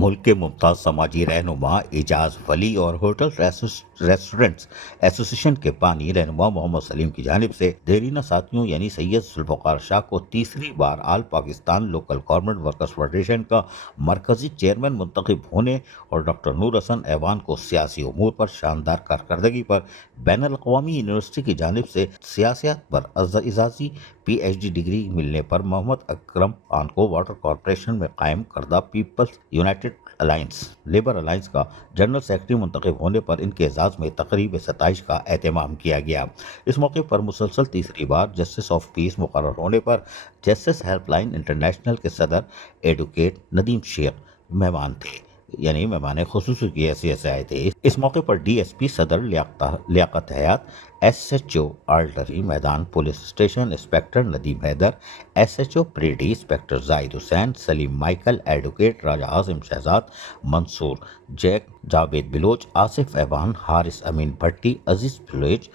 ملک کے ممتاز سماجی رہنما اعجاز ولی اور ہوٹل ریسٹورنٹس ایسوسیشن کے بانی رہنما محمد سلیم کی جانب سے دیرینہ ساتھیوں یعنی سید ذوالفقار شاہ کو تیسری بار all Pakistan local government workers federation کا مرکزی چیئرمین منتخب ہونے اور ڈاکٹر نور حسن ایوان کو سیاسی امور پر شاندار کارکردگی پر بین الاقوامی یونیورسٹی کی جانب سے سیاست پر اعزازی پی ایچ ڈی ڈگری ملنے پر محمد اکرم خان کو واٹر کارپوریشن میں قائم کردہ peoples united alliance labour alliance کا جنرل سیکرٹری منتخب ہونے پر ان کے اعزاز میں تقریب ستائش کا اہتمام کیا گیا۔ اس موقع پر مسلسل تیسری بار جسٹس آف پیس مقرر ہونے پر جسٹس ہیلپ لائن انٹرنیشنل کے صدر ایڈوکیٹ ندیم شیخ مہمان تھے، یعنی مہمان خصوصی کی حیثیت سے آئے تھے۔ اس موقع پر ڈی ایس پی صدر لیاقت حیات، S H O artillery Maidan police station inspector Nadeem Haider, S H O Preedy inspector Zahid Hussain, Saleem Michael, advocate Raja Azam Shahzad, Mansoor Jack, Javed Baloch, Asif Awan, Haris امین بھٹی، عزیز بلوچ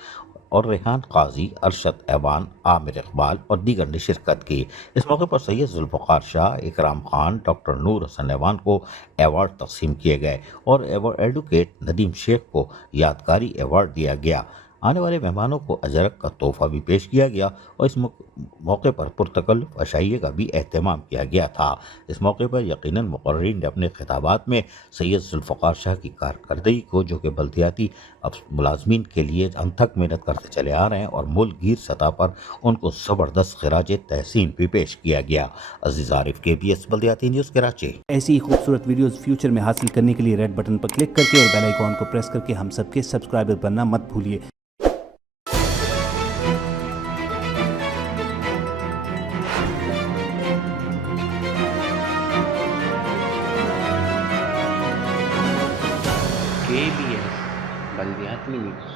اور ریحان قاضی، ارشد ایوان، عامر اقبال اور دیگر نے شرکت کی۔ اس موقع پر سید ذوالفقار شاہ، اکرام خان، ڈاکٹر نور حسن ایوان کو ایوارڈ تقسیم کیے گئے اور ایڈوکیٹ ندیم شیخ کو یادگاری ایوارڈ دیا گیا۔ آنے والے مہمانوں کو اجرک کا تحفہ بھی پیش کیا گیا اور اس موقع پر پرتکلف عشائیے کا بھی اہتمام کیا گیا تھا۔ اس موقع پر یقیناً مقررین نے اپنے خطابات میں سید ذوالفقار شاہ کی کارکردگی کو، جو کہ بلدیاتی ملازمین کے لیے انتھک محنت کرتے چلے آ رہے ہیں، اور ملک گیر سطح پر ان کو زبردست خراج تحسین بھی پیش کیا گیا۔ عزیز عارف، KBS بلدیاتی نیوز کراچی۔ ایسی ہی خوبصورت ویڈیوز فیوچر میں حاصل کرنے کے لیے ریڈ بٹن پر کلک کر کے اور بیل آئیکن کو پریس کر کے ہم سب کے سبسکرائبر بننا مت بھولیے۔ KBS بلدیاتی نیوز۔